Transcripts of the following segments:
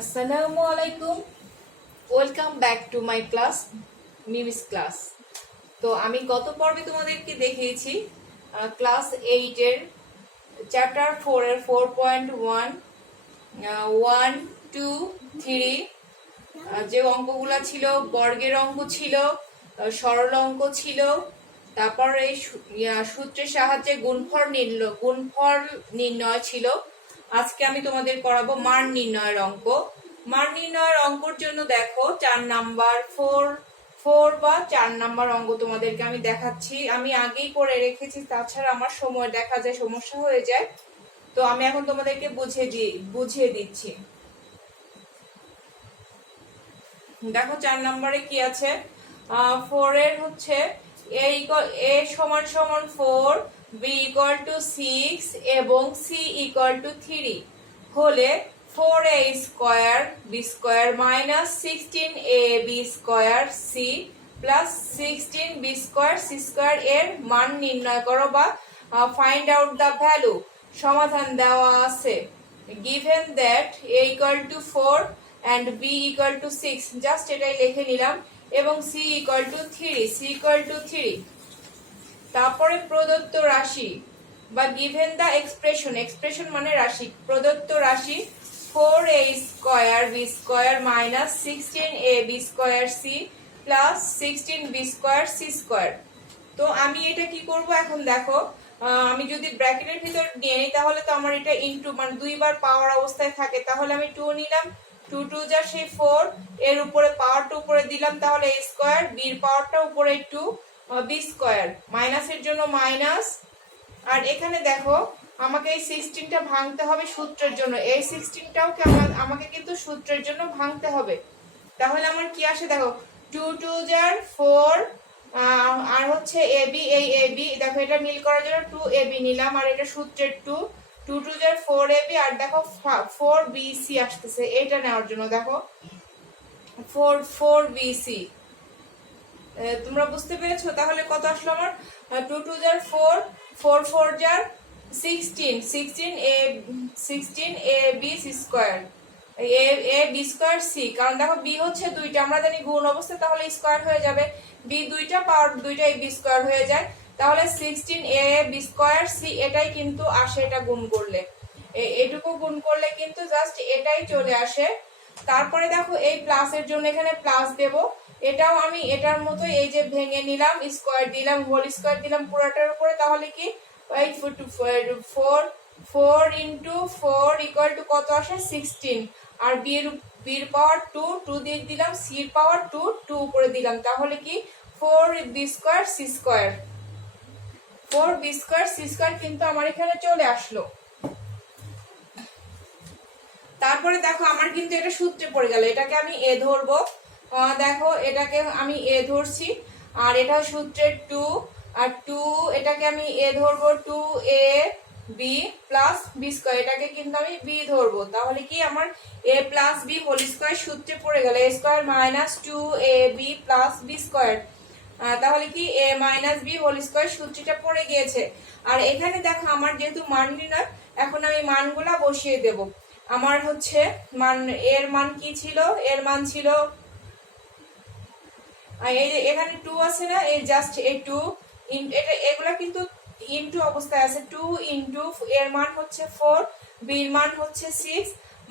আসসালামু আলাইকুম, welcome back to my class, Mimi's class. তো আমি গত পর্বে তোমাদেরকে দেখিয়েছি ক্লাস 8-এর চ্যাপ্টার 4-এর 4.1 1, 2, 3 যে অঙ্কগুলো ছিল, বর্গের অঙ্ক ছিল, সরল অঙ্ক ছিল, তারপর এই সূত্রের সাহায্যে গুণফল নির্ণয় ছিল। আজকে আমি তোমাদের করাবো মান নির্ণয়ের অঙ্ক। মান নির্ণয়ের অঙ্কর জন্য দেখো 4 নাম্বার 4 বা 4 নাম্বার অঙ্ক তোমাদেরকে আমি দেখাচ্ছি। আমি আগেই করে রেখেছি, তাছাড়া আমার সময় দেখা যায় সমস্যা হয়ে যায়, তো আমি এখন তোমাদেরকে বুঝিয়ে দিচ্ছি। দেখো 4 নম্বরে কি আছে, 4 এর হচ্ছে a সমান সমান 4, b ইকুয়াল টু 6 এবং c ইকুয়াল টু 3 হলে 4a square b square minus 16ab square c plus 16b square c square এর মান নির্ণয় করো বা ফাইন্ড আউট দ্য ভ্যালু। সমাধান দেওয়া আছে। given that a equal to 4 and b equal to 6, just এটাই লিখে নিলাম, এবং c equal to 3, তারপরে প্রদত্ত রাশি বা given the expression মানে রাশি, প্রদত্ত রাশি 4a square b square minus 16ab square c plus 16b square c square. তো আমি এটা কি করব এখন দেখো, আমি যদি ব্র্যাকেটের ভিতর নিয়ে নিই তাহলে তো আমার এটা ইনটু মানে দুইবার পাওয়ার অবস্থায় থাকে, তাহলে আমি 2 নিলাম, 2 2 যা সেই 4, এর উপরে পাওয়ারটা উপরে দিলাম, তাহলে a স্কয়ার, b এর পাওয়ারটা উপরে 2 b স্কয়ার, মাইনাসের জন্য মাইনাস। আর এখানে দেখো আমাকে এই 16টা ভাঙতে হবে সূত্রের জন্য, এই 16টাও আমাকে কিন্তু সূত্রের জন্য ভাঙতে হবে। তাহলে আমার কি আসে দেখো, 2 2 যার 4, আর হচ্ছে ab, এই ab দেখো এটা মিল করার জন্য 2ab নিলাম, আর এটা সূত্রের 2 2 2 যার 4ab, আর দেখো 4bc আসতেছে এটা নেওয়ার জন্য, দেখো 4bc। তোমরা বুঝতে পেরেছো? তাহলে কত আসলো আমার, 2 2 যার 4, 4 4 যার 16, 16ab square, a b square c, কারণ দেখো b হচ্ছে দুইটা, আমরা জানি গুণ অবস্থা, তাহলে স্কয়ার হয়ে যাবে, b দুইটা পাওয়ার দুইটা b স্কয়ার হয়ে যায়, তাহলে 16ab স্কয়ার c এটাই কিন্তু আসে, এটা গুণ করলে, এটুকু গুণ করলে কিন্তু জাস্ট এটাই চলে আসে। তারপরে দেখো এই প্লাসের জন্য এখানে প্লাস দেব, এটাও আমি এটার মতো এই যে ভেঙে নিলাম, স্কয়ার দিলাম, হোল স্কয়ার দিলাম পুরোটার উপরে, তাহলে কি 4 ইন্টু 4 ইকুয়াল টু কত আসে 16, আর বি এর পাওয়ার 2 2 দিয়ে দিলাম, সি এর পাওয়ার 2 2 উপরে দিলাম, তাহলে কি 4b square c square, 4b square c square কিন্তু আমার এখানে চলে আসলো। তারপরে দেখো আমার কিন্তু এটা সূত্রে পড়ে গেল, এটাকে আমি এ ধরবো, দেখো এটাকে আমি এ ধরছি, আর এটা সূত্রের 2, আর 2 এটাকে আমি এ ধরবো, 2ab প্লাস b স্কয়ার, এটাকে কিন্তু আমি b ধরবো, তাহলে কি আমার a plus b whole square সূত্রে পড়ে গেল, a square minus 2ab plus b square, তাহলে কি a minus b whole square সূত্রটা পড়ে গিয়েছে। আর এখানে দেখো আমার যেহেতু মান নির্ণয়, এখন আমি মানগুলা বসিয়ে দেব। আমার হচ্ছে মান, এর মান কি ছিল, এর মান ছিল এই যে এখানে 2 আছে না, এই জাস্ট এই 2 এটা এগুলা কিন্তু ইনটু অবস্থায় আছে, 2 ইনটু এর মান হচ্ছে 4, বি এর মান হচ্ছে 6,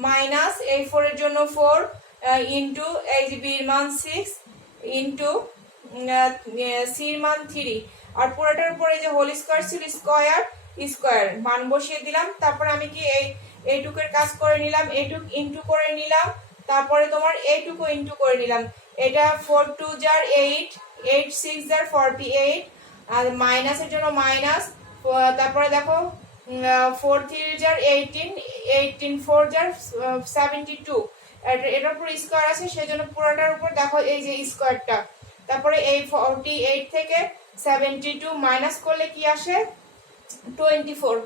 মাইনাস এই 4 এর জন্য 4 ইনটু এই যে বি এর মান 6 ইনটু সি এর মান 3, আর পুরোটার উপর এই যে হোল স্কয়ার ছিল, স্কয়ার মান বসিয়ে দিলাম। তারপর আমি কি এইটুকের কাজ করে নিলাম, এইটুক ইনটু করে নিলাম, তারপরে তোমার এইটুকু ইনটু করে নিলাম, এটা 4 2 যার 8, 8 6 যার 48, আর মাইনাসের জন্য মাইনাস, তারপরে দেখো 4 3 যার 18, 18 4 যার 72, এটার উপর স্কয়ার আছে সেজন্য পুরোটার উপর দেখো এই যে স্কয়ারটা, তারপরে এই 48 থেকে 72 মাইনাস করলে কি আসে 24,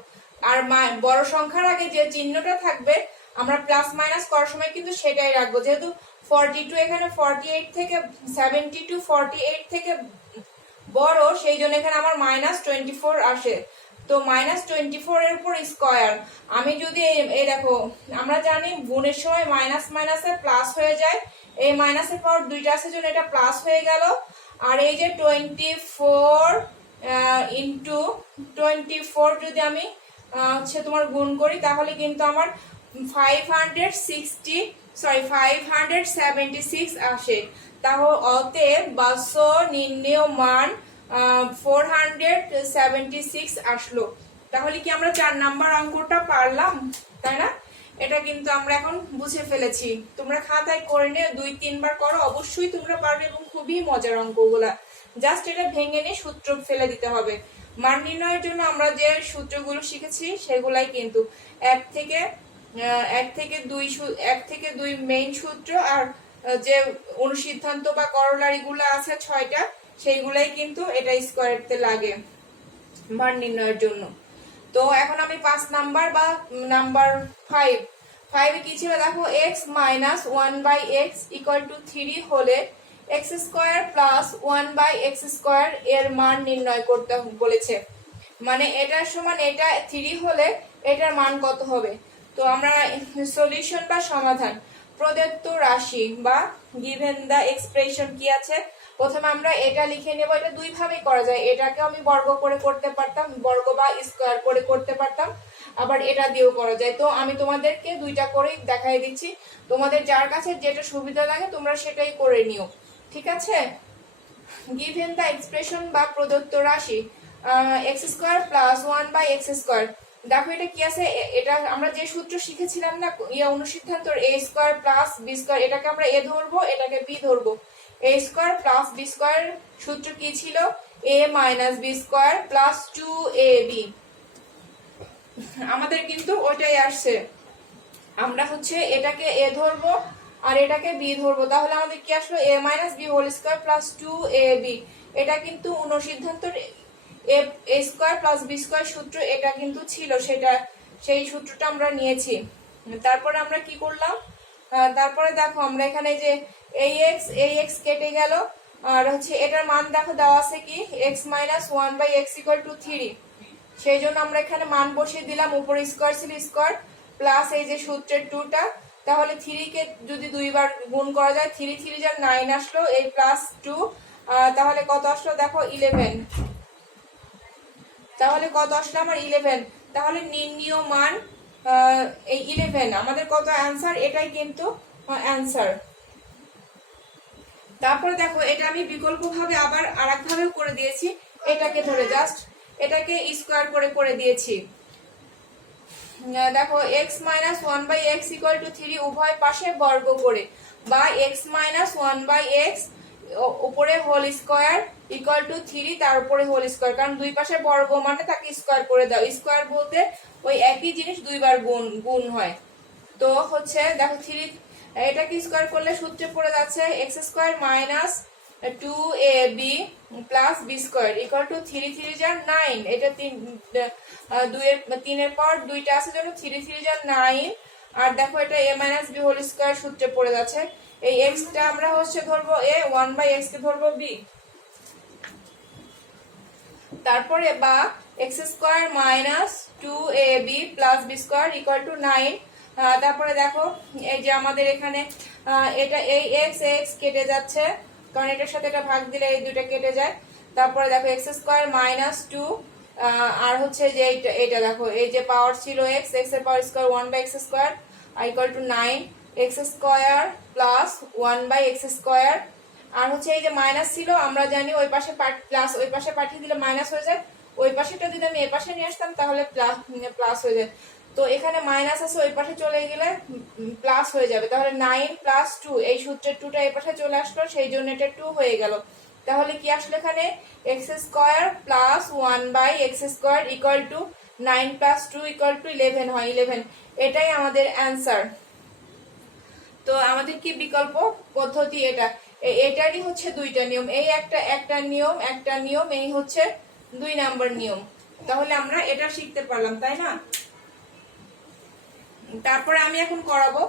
আর বড় সংখ্যার আগে যে চিহ্নটা থাকবে আমরা প্লাস মাইনাস করার সময় কিন্তু সেটাই রাখবো, যেহেতু 42 এখানে 48 থেকে 72 48 থেকে বড়, সেই জন্য এখানে আমার মাইনাস 24 আসে। তো -24 এর উপর স্কয়ার, আমি যদি এই দেখো আমরা জানি গুণের সময় মাইনাস মাইনাসে প্লাস হয়ে যায়, এই মাইনাসের পাওয়ার দুইটা আছে জন্য এটা প্লাস হয়ে গেল। আর এই যে 24 ইন্টু 24 যদি আমি হচ্ছে তোমার গুণ করি তাহলে কিন্তু আমার 576 আসে। তাহলে অতএব বাস্য নির্ণেয় মান 476 আসলো। তাহলে কি আমরা 4 নাম্বার অঙ্কটা পারলাম, তাই না? এটা কিন্তু আমরা এখন বুঝে ফেলেছি। তোমরা খাতায় করে নিয়ে 2-3 বার করো, অবশ্যই তোমরা পারবে এবং খুবই মজার অঙ্কগুলা। জাস্ট এটা ভেঙে নিয়ে সূত্র ফেলে দিতে হবে। মান নির্ণয়ের জন্য আমরা যে সূত্রগুলো শিখেছি সেগুলাই কিন্তু 1 থেকে 2 মেইন সূত্র, আর যে অনুসিদ্ধান্ত বা করলারি গুলো আছে 6টা, সেইগুলাই কিন্তু এটা স্কয়ারতে লাগে মান নির্ণয়ের জন্য। তো এখন আমি 5 নাম্বার বা নাম্বার 5 এ কি ছিল দেখো, x - 1/x = 3 হলে x² + 1/x² এর মান নির্ণয় করতে বলেছে। মানে এটার সমান এটা 3 হলে এটার মান কত হবে। তো আমরা সলিউশন বা সমাধান, প্রদত্ত রাশি বা গিভেন দা এক্সপ্রেশন কি আছে, প্রথমে আমরা এটা লিখে নেব। এটা দুই ভাবে করা যায়, এটাকে আমি বর্গ করে করতে পারতাম, বর্গ বা স্কয়ার করে করতে পারতাম, আবার এটা দিয়েও করা যায়। তো আমি তোমাদেরকে দুইটা করেই দেখাই দিচ্ছি, তোমাদের যার কাছে যেটা সুবিধা লাগে তোমরা সেটাই করে নিও, ঠিক আছে? গিভেন দা এক্সপ্রেশন বা প্রদত্ত রাশি x² + 1/x²। দেখো এটা কি আছে, এটা আমরা যে সূত্র শিখেছিলাম না অনুসিদ্ধান্তর a² + b², এটাকে আমরা a ধরবো, এটাকে b ধরবো। a² + b² সূত্র কি ছিল, a - b² + 2ab। আমাদের কিন্তু ওইটাই আসছে, আমরা হচ্ছে এটাকে a ধরবো আর এটাকে b ধরবো, তাহলে আমাদের কি আসলো, a - b² + 2ab। এটা কিন্তু অনুসিদ্ধান্তর a² + b² সূত্র এটা কিন্তু ছিল, সেটা সেই সূত্রটা আমরা নিয়েছি। তারপরে আমরা কি করলাম, তারপরে দেখো আমরা এখানে যে ax কেটে গেল, আর হচ্ছে এটার মান দেখো দেওয়া আছে কি, x - 1/x = 3, সেই জন্য আমরা এখানে মান বসিয়ে দিলাম, উপরে স্কয়ার ছিল স্কয়ার, প্লাস এই যে সূত্রের 2টা, তাহলে 3 কে যদি দুইবার গুণ করা যায় 3 3 যা 9 আসলো, এই প্লাস 2 তাহলে কত আসলো দেখো 11, তাহলে কত আসলো আমার 11। তাহলে নির্ণীয় মান এই 11, আমাদের কত অ্যান্সার, এটাই কিন্তু অ্যান্সার। তারপরে দেখো এটা আমি বিকল্প ভাবে আবার আরেক ভাবেও করে দিয়েছি, এটাকে ধরে জাস্ট এটাকে স্কয়ার করে দিয়েছি। দেখো x - 1/x = 3 উভয় পাশে বর্গ করে, বা x - 1/x উপরে হোল স্কয়ার = 3 তার উপরে হোল স্কয়ার, কারণ দুই পাশে বর্গ মানে তাকে স্কয়ার করে দাও। স্কয়ার বলতে ওই একই জিনিস দুইবার গুণ হয়। তো হচ্ছে দেখো 3 এটাকে স্কয়ার করলে সূত্রে পড়ে যাচ্ছে x² - 2ab + b² = 3 3 যা 9, এটা 3 এর পাওয়ার 2টা আছে জন্য 3 3 যা 9। আর দেখো এটা a - b² সূত্রে পড়ে যাচ্ছে, এই x টা আমরা হচ্ছে ধরবো a, 1/x কে ধরবো b। তারপরে বা x² - 2ab + b² = 9। তারপরে দেখো এই যে আমাদের এখানে এটা এই x কেটে যাচ্ছে, কারণ এটার সাথে এটা ভাগ দিলে এই দুটো কেটে যায়। তারপরে দেখো x² - 2 আর হচ্ছে যে এটা দেখো এই যে পাওয়ার ছিল x এর পাওয়ার স্কয়ার 1/x² = 9, x² + 1/x²। আর হচ্ছে এই যে মাইনাস ছিল, আমরা জানি ওই পাশে প্লাস ওই পাশে পাঠিয়ে দিলে মাইনাস হয়ে যায়, ওই পাশেটা যদি আমি এই পাশে নিয়ে আসতাম তাহলে প্লাস হয়ে যায়। তো এখানে মাইনাস আছে, ওই পাশে চলে গেলে প্লাস হয়ে যাবে, তাহলে 9 + 2, এই সূত্রের 2টা এই পাশে চলে আসলো, সেই জন্য এটা 2 হয়ে গেল। তাহলে কি আসলো এখানে, x² + 1/x² = 9 + 2 = 11 হয়, 11, এটাই আমাদের অ্যান্সার। তো আমাদের কি বিকল্প পদ্ধতি এটা, এটারই হচ্ছে দুইটা নিয়ম, এই একটা নিয়ম, এই হচ্ছে 2 নাম্বার নিয়ম। তাহলে আমরা এটা শিখতে পারলাম, তাই না? তারপরে আমি এখন করাবো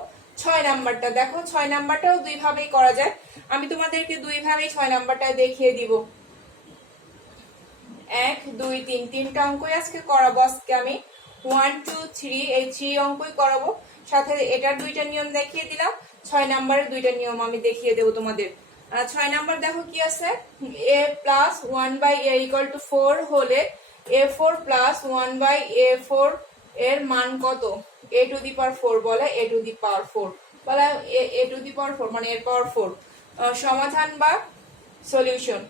6 নাম্বারটা। দেখো 6 নাম্বারটাও দুই ভাবেই করা যায়, আমি তোমাদেরকে দুই ভাবেই 6 নাম্বারটা দেখিয়ে দিব। 1 2 3 তিনটা অঙ্কই আজকে করাবো। আজকে আমি 1 2 3 এই 3 অঙ্কই করাবো, সাথে এটার দুইটা নিয়ম দেখিয়ে দিলাম, 6 নম্বরের দুইটা নিয়ম আমি দেখিয়ে দেবো তোমাদের। 6 নাম্বার দেখো কি আছে, a plus 1/a equal to 4 হলে a4 প্লাস 1/a4 এর মান কত? a টু দি পাওয়ার 4 বলে a টু দি পাওয়ার 4 বলে a টু দি পাওয়ার 4 মানে এর পাওয়ার 4। সমাধান বা solution,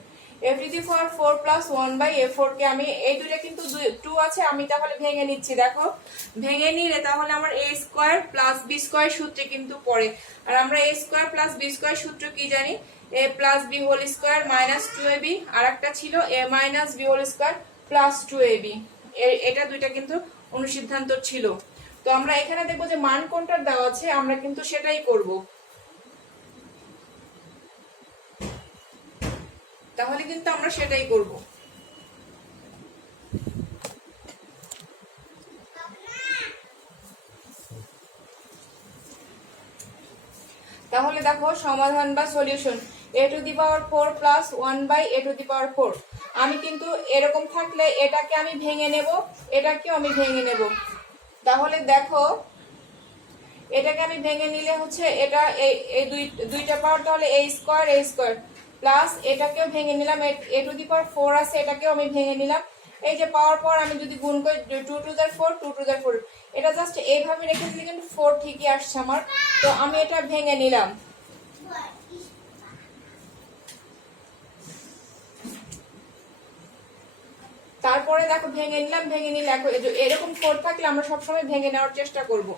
a to the power 4 plus 1/a4 কে আমি এই দুইটা কিন্তু 2 আছে, আমি তাহলে ভেঙে নিচ্ছি। দেখো ভেঙে নিলে তাহলে আমার a square plus b square সূত্রে কিন্তু পড়ে, আর আমরা a square plus b square সূত্র কি জানি? a plus b whole square minus 2ab, আর একটা ছিল a minus b whole square plus 2ab। এটা দুইটা কিন্তু অনুসিদ্ধান্ত ছিল। তো আমরা এখানে দেখবো যে মান কোনটা দেওয়া আছে, আমরা কিন্তু সেটাই করব। তাহলে কিন্তু আমরা সেটাই করব। তাহলে দেখো সমাধান বা solution, a to the power 4 plus 1/a to the power 4। আমি কিন্তু এরকম থাকলে এটাকে আমি ভেঙে নেব, এটাকেও আমি ভেঙে নেব। তাহলে দেখো এটাকে আমি ভেঙে নিলে হচ্ছে এটা এই দুইটা পাওয়ার, তাহলে a স্কয়ার প্লাস এটাকেও ভেঙে নিলাম, a টু দি পাওয়ার 4 আছে, এটাকেও আমি ভেঙে নিলাম। এই যে পাওয়ার পর আমি যদি গুণ করি 2 টু দ্য 4 2 টু দ্য 4, এটা জাস্ট এইভাবে রেখে দিলে কিন্তু 4 ঠিকই আসছে আমার। তো আমি এটা ভেঙে নিলাম। তারপরে দেখো ভেঙে নিলাম, ভেঙে নিলে এরকম 4 থাকলে আমরা সবসময় ভেঙে নেওয়ার চেষ্টা করব।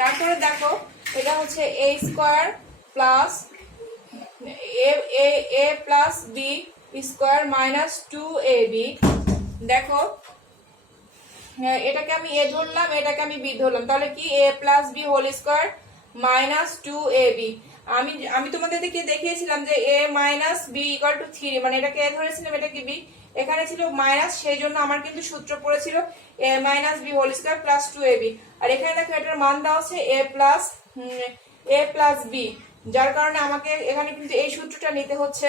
তারপরে দেখো এটা হচ্ছে a square plus a plus b square minus 2ab। দেখো এটাকে আমি a ধরলাম, এটাকে আমি b ধরলাম, তাহলে কি a plus b whole square minus 2ab। আমি তোমাদেরকে দেখিয়েছিলাম যে a minus b equal to 3, মানে এটাকে a ধরেছিলাম, এটাকে b, এখানে ছিল মাইনাস, সেই জন্য আমার কিন্তু সূত্র পড়েছিল a minus b whole square plus 2ab। আর এখানে দেখো এটার মান দেওয়া আছে a প্লাস b, যার কারণে আমাকে এখানে কিন্তু এই সূত্রটা নিতে হচ্ছে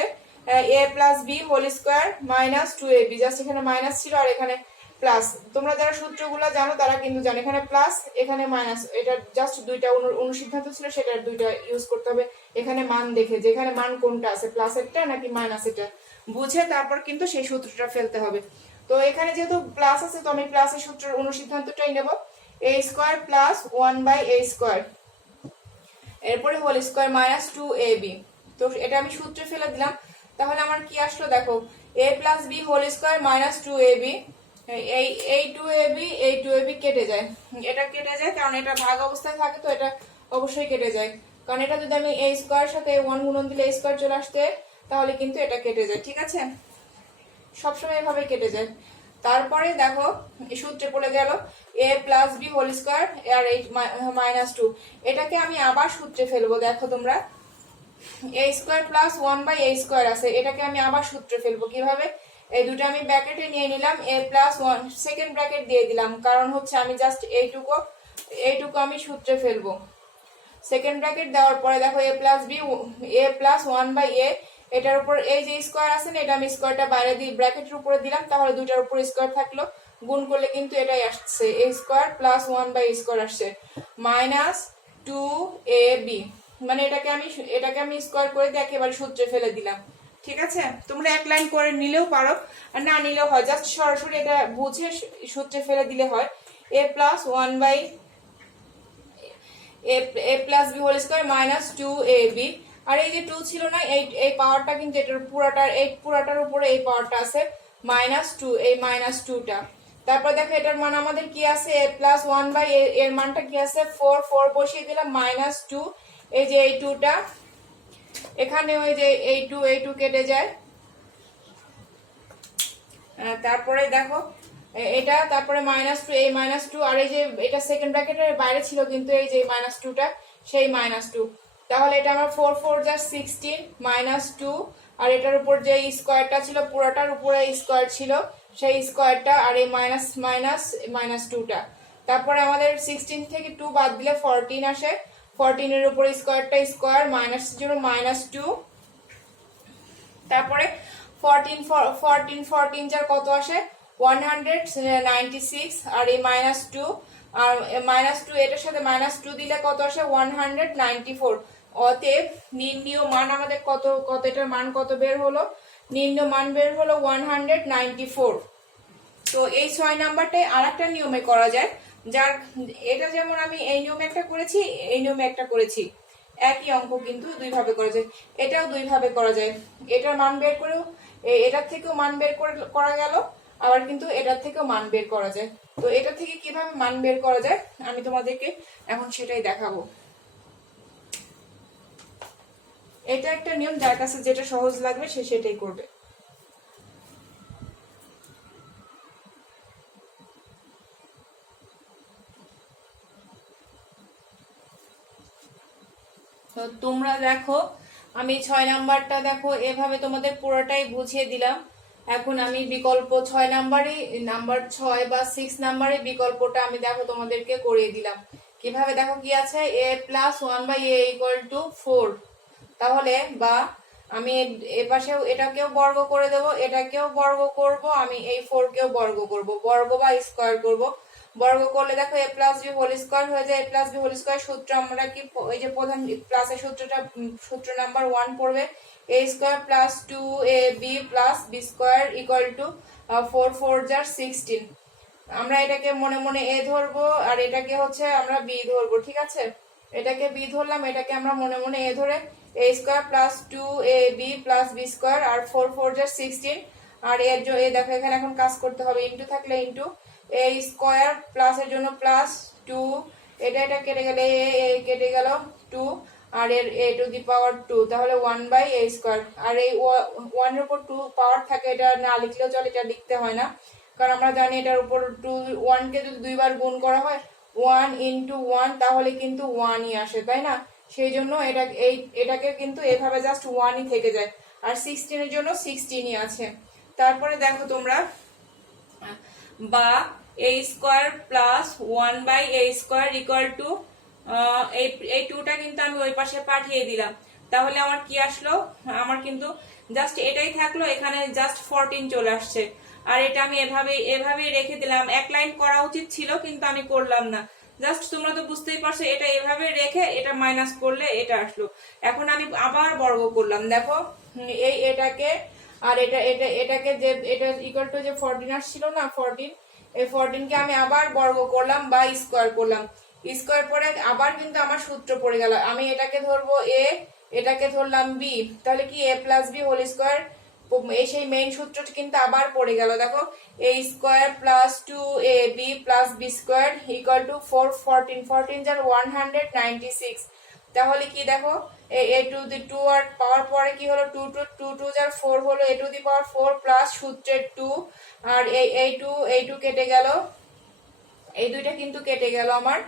a plus b whole square minus 2ab। Just এখানে মাইনাস ছিল আর এখানে প্লাস। তোমরা যারা সূত্রগুলো জানো তারা কিন্তু জানো, এখানে প্লাস এখানে মাইনাস, এটা জাস্ট দুইটা অনুসিদ্ধান্ত ছিল, সেটার দুইটা ইউজ করতে হবে। এখানে মান দেখে যে এখানে মান কোনটা আছে, প্লাসেরটা নাকি মাইনাসেরটা, বুঝে তারপর কিন্তু সেই সূত্রটা ফেলতে হবে। তো এখানে যেহেতু প্লাস আছে, তো আমি প্লাসের সূত্রের অনুসিদ্ধান্তটাই নেব, a square plus 1/a square, এরপরে হোল স্কয়ার মাইনাস 2ab। তো এটা আমি সূত্রে ফেলে দিলাম। তাহলে আমার কি আসলো দেখো, a plus b whole square minus 2ab, এই 2ab কেটে যায়, এটা কেটে যায় কারণ এটা ভাগ অবস্থায় থাকে, তো এটা অবশ্যই কেটে যায়, কারণ এটা যদি আমি a স্কয়ার সাথে 1 গুণন দিলে a স্কয়ার চলে আসতে, তাহলে কিন্তু এটা কেটে যায়। ঠিক আছে, সবসময় এভাবে কেটে যায়। তারপরে দেখো এই সূত্রে পড়ে গেল a plus b whole square আর এই মাইনাস 2, এটাকে আমি আবার সূত্রে ফেলবো। দেখো তোমরা a square plus 1/a square আছে, এটাকে আমি আবার সূত্রে ফেলবো। কিভাবে? এই দুটো আমি ব্র্যাকেটে নিয়ে নিলাম, a প্লাস 1 সেকেন্ড ব্র্যাকেট দিয়ে দিলাম, কারণ হচ্ছে আমি জাস্ট এইটুকু আমি সূত্রে ফেলবো। সেকেন্ড ব্র্যাকেট দেওয়ার পরে দেখো a প্লাস 1/a, এটার উপর এই যে স্কয়ার আছে না, এটা আমি স্কয়ারটা বাইরে দিয়ে ব্র্যাকেটের উপরে দিলাম, তাহলে দুটার উপর স্কয়ার থাকলো, গুণ করলে কিন্তু এটাই আসছে a square plus 1/a square আসছে মাইনাস 2ab। মানে এটাকে আমি স্কয়ার করে দিয়ে একেবারে সূত্রে ফেলে দিলাম। ঠিক আছে, তোমরা এক লাইন করে নিলেও পারো আর না নিলেও হয়, জাস্ট সরাসরি এটা বুঝে সূত্রে ফেলে দিলে হয়। a plus 1/a plus b whole square minus 2ab। আর এই যে 2 ছিল না, এই পাওয়ারটা কিন্তু এটার পুরাটার উপরে এই পাওয়ারটা আছে মাইনাস 2, এই মাইনাস 2টা। তারপর দেখো এটার মান আমাদের কি আছে, a প্লাস 1/a এর মানটা কি আছে 4 বসিয়ে দিলাম মাইনাস 2, এই যে এই 2টা এখানে, ওই যে এই 2 কেটে যায়। তারপরে দেখো এটা, তারপরে মাইনাস 2, এই মাইনাস 2, আর এই যে এটা সেকেন্ড ব্র্যাকেটের বাইরে ছিল কিন্তু এই যে মাইনাস 2টা, সেই মাইনাস 2। তাহলে এটা আমার 4 4 যা 16 মাইনাস 2, আর এটার উপর যে স্কয়ারটা ছিল পুরোটার উপরে স্কয়ার ছিল, সেই স্কয়ারটা, আর এই মাইনাস 2টা। তারপরে আমাদের 16 থেকে 2 বাদ দিলে 14 আসে, 14 এর উপর স্কয়ারটা স্কয়ার, মাইনাস 0 মাইনাস 2, তারপরে 14 যার কত আসে 196, আর এই -2, আর -2 এটার সাথে -2 দিলে কত আসে 194। অতএব নির্ণীয় মান আমাদের কত এটার মান কত বের হলো, নির্ণীয় মান বের হলো 194। তো এই 6 নাম্বারটাই আরেকটা নিয়মে করা যায়, যার এটা যেমন আমি এই নিয়মে একটা করেছি, এই নিয়মে একটা করেছি, একই অঙ্ক কিন্তু দুই ভাবে করা যায়, এটাও দুই ভাবে করা যায়। এটার মান বের করেও এটার থেকেও মান বের করা গেল, আবার কিন্তু এটার থেকেও মান বের করা যায়। তো এটা থেকে কিভাবে মান বের করা যায় আমি তোমাদেরকে এখন সেটাই দেখাবো। এটা একটা নিয়ম, যার কাছে যেটা সহজ লাগবে সে সেটাই করবে। তো তোমরা দেখো আমি 6 নাম্বারটা দেখো এভাবে তোমাদের পুরোটাই বুঝিয়ে দিলাম। এখন আমি বিকল্প 6 নাম্বারে নাম্বার 6 বা 6 নাম্বারে বিকল্পটা আমি দেখো তোমাদেরকে করিয়ে দিলাম। কিভাবে দেখো কি আছে, a + 1/a = 4। তাহলে বা আমি এ পাশেও এটাকেও বর্গ করে দেব, এটাকেও বর্গ করব, আমি এই 4 কেও বর্গ করব, বর্গ বা স্কয়ার করব। বর্গ করলে দেখো a + b হোল স্কয়ার হয়ে যায়। a + b হোল স্কয়ার সূত্র আমরা কি এই যে প্রধান প্লাসের সূত্রটা, সূত্র নাম্বার 1 পড়বে, a² + 2ab + b² = 4 4 * 16। আমরা এটাকে মনে মনে a ধরবো, আর এটাকে হচ্ছে আমরা b ধরবো, ঠিক আছে? এটাকে b ধরলাম, এটাকে আমরা মনে মনে a ধরে a² + 2ab + b² আর 4 4 * 16। আর এর দেখো এখানে এখন কাজ করতে হবে, ইনটু থাকলে ইনটু, a² প্লাসের জন্য +2, এটা কেটে গেলে a কেটে গেল 2, আর এর a⁻², তাহলে 1/a²। আর এই 1 এর উপর 2 পাওয়ার থাকে, এটা না লিখলেও চলে, এটা লিখতে হয় না, কারণ আমরা জানি এটার উপর 1 কে যদি দুইবার গুণ করা হয় 1 × 1 তাহলে কিন্তু 1ই আসে, তাই না? সেই জন্য এটাকে কিন্তু এভাবে জাস্ট 1ই থেকে যায়, আর 16 এর জন্য 16ই আছে। তারপরে দেখো তোমরা বা a² + 1/a² এই 2টা কিন্তু আমি ওই পাশে পাঠিয়ে দিলাম। তাহলে আমার কি আসলো, আমার কিন্তু জাস্ট এটাই থাকলো, এখানে জাস্ট 14 চলে আসছে। আর এটা আমি এভাবেই রেখে দিলাম। এক লাইন করা উচিত ছিল কিন্তু আমি করলাম না, জাস্ট তোমরা তো বুঝতেই পারছো, এটা এভাবে রেখে এটা মাইনাস করলে এটা আসলো। এখন আমি আবার বর্গ করলাম, দেখো এটাকে আর এটাকে যে এটা = যে 14 আসছিল না, 14, এই 14 কে আমি আবার বর্গ করলাম বা স্কয়ার করলাম। স্কয়ার পরে আবার কিন্তু আমার সূত্র পড়ে গেল, আমি এটাকে ধরবো a, এটাকে ধরলাম b, তাহলে কি a + b হোল স্কয়ার, এই সেই মেইন সূত্রটা কিন্তু আবার পড়ে গেল। দেখো a² + 2ab + b² = 4 14 14 * 196। তাহলে কি দেখো a2 আর পাওয়ার পরে কি হলো 2 2 * 4 হলো a⁴ প্লাস সূত্রের 2, আর এই 2 কেটে গেল, এই দুইটা কিন্তু কেটে গেল আমার।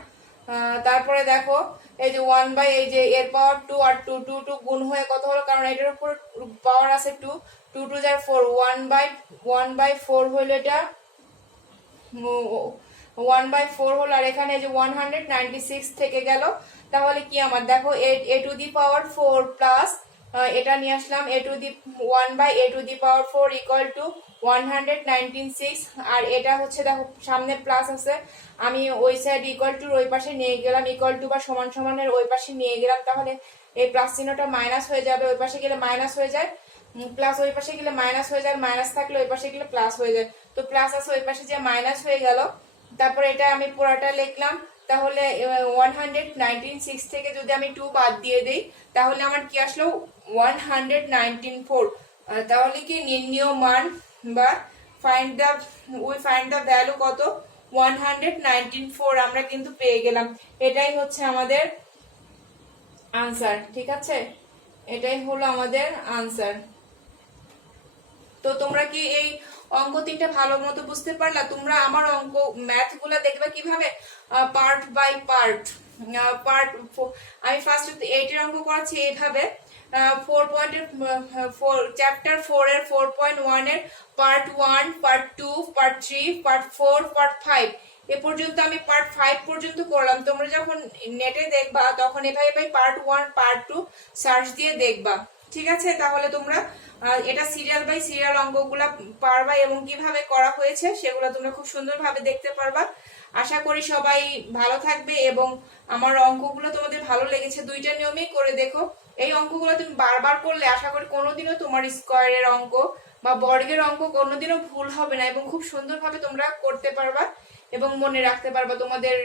তারপরে দেখো এই যে 1 এই যে এর পাওয়ার 2 আর 2 2 2 গুণ হয়ে কত হলো, কারণ এটার উপর পাওয়ার আছে 2 2 2 * 4 1/4 হলো, এটা 1/4 হলো, আর এখানে যে 196 থেকে গেল। তাহলে কি আমার দেখো a⁴ প্লাস এটা নিয়ে আসলাম a1/a⁴ = 196, আর এটা হচ্ছে দেখো সামনে প্লাস আছে, আমি ওই সাইড = ওই পাশে নিয়ে গেলাম, = বা সমান সমানের ওই পাশে নিয়ে গেলাম, তাহলে এই প্লাস চিহ্নটা মাইনাস হয়ে যাবে, ওই পাশে গেলে মাইনাস হয়ে যায়, প্লাস ওই পাশে গেলে মাইনাস হয়ে যায়, মাইনাস থাকলে ওই পাশে গেলে প্লাস হয়ে যায়, তো প্লাস আছে ওই পাশে যে মাইনাস হয়ে গেল। তারপরে এটা আমি পুরোটা লিখলাম, তাহলে 196 থেকে যদি আমি 2 বাদ দিয়ে দেই তাহলে আমার কি আসলো 194। তাহলে কি নির্ণীয় মান বা ফাইন্ড দ্য ভ্যালু কত 194 আমরা কিন্তু পেয়ে গেলাম। এটাই হচ্ছে আমাদের আনসার, ঠিক আছে? এটাই হলো আমাদের আনসার। তো তোমরা কি এই অঙ্ক 3টা ভালো মতো বুঝতে পারলা? তোমরা আমার অঙ্ক ম্যাথ গুলা দেখবে কিভাবে পার্ট বাই পার্ট। আমি ফার্স্ট 8 এর অঙ্ক করাচ্ছি এইভাবে, চ্যাপ্টার 4 এর 4.1 এর part 1, part 2, part 3, part 4, part 5 এ পর্যন্ত আমি পার্ট 5 পর্যন্ত করলাম। তোমরা যখন নেটে দেখবা তখন এভাবে পার্ট 1, পার্ট 2 সার্চ দিয়ে দেখবা, ঠিক আছে, তাহলে তোমরা এটা সিরিয়াল বাই সিরিয়াল অঙ্কগুলা পারবা এবং কিভাবে করা হয়েছে সেগুলো তোমরা খুব সুন্দরভাবে দেখতে পারবা। আশা করি সবাই ভালো থাকবে এবং আমার অঙ্কগুলো তোমাদের ভালো লেগেছে। দুইটা নিয়মেই করে দেখো। এই অঙ্কগুলো তুমি বারবার করলে আশা করি কোনোদিনও তোমার স্কোয়ারের অঙ্ক বা বর্গের অঙ্ক কোনোদিনও ভুল হবে না এবং খুব সুন্দরভাবে তোমরা করতে পারবা এবং মনে রাখতে পারবা। তোমাদের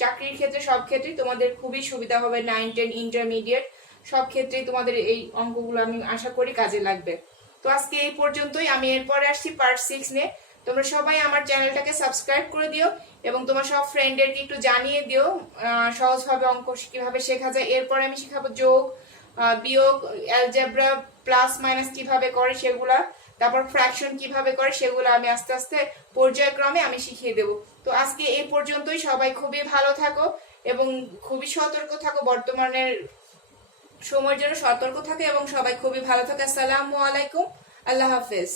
চাকরির ক্ষেত্রে সব ক্ষেত্রেই তোমাদের খুবই সুবিধা হবে। 9, 10 ইন্টারমিডিয়েট সব ক্ষেত্রেই তোমাদের এই অঙ্কগুলো আমি আশা করি কাজে লাগবে। তো আজকে এই পর্যন্তই। আমি এরপরে আসছি পার্ট 6 নিয়ে। তোমরা সবাই আমার চ্যানেলটাকে সাবস্ক্রাইব করে দিও এবং তোমার সব ফ্রেন্ডদেরকে একটু জানিয়ে দিও সহজভাবে অঙ্ক কিভাবে শেখা যায়। এরপরে আমি শেখাবো যোগ, বিয়োগ, অ্যালজেব্রা, প্লাস মাইনাস কিভাবে করে সেগুলা, তারপর ফ্র্যাকশন কিভাবে করে সেগুলো আমি আস্তে আস্তে পর্যায়ক্রমে আমি শিখিয়ে দেব। তো আজকে এই পর্যন্তই। সবাই খুবই ভালো থাকো এবং খুবই সতর্ক থাকো। বর্তমানের সময়ের জন্য সতর্ক থাকো এবং সবাই খুবই ভালো থাকো। আসসালামু আলাইকুম, আল্লাহ হাফেজ।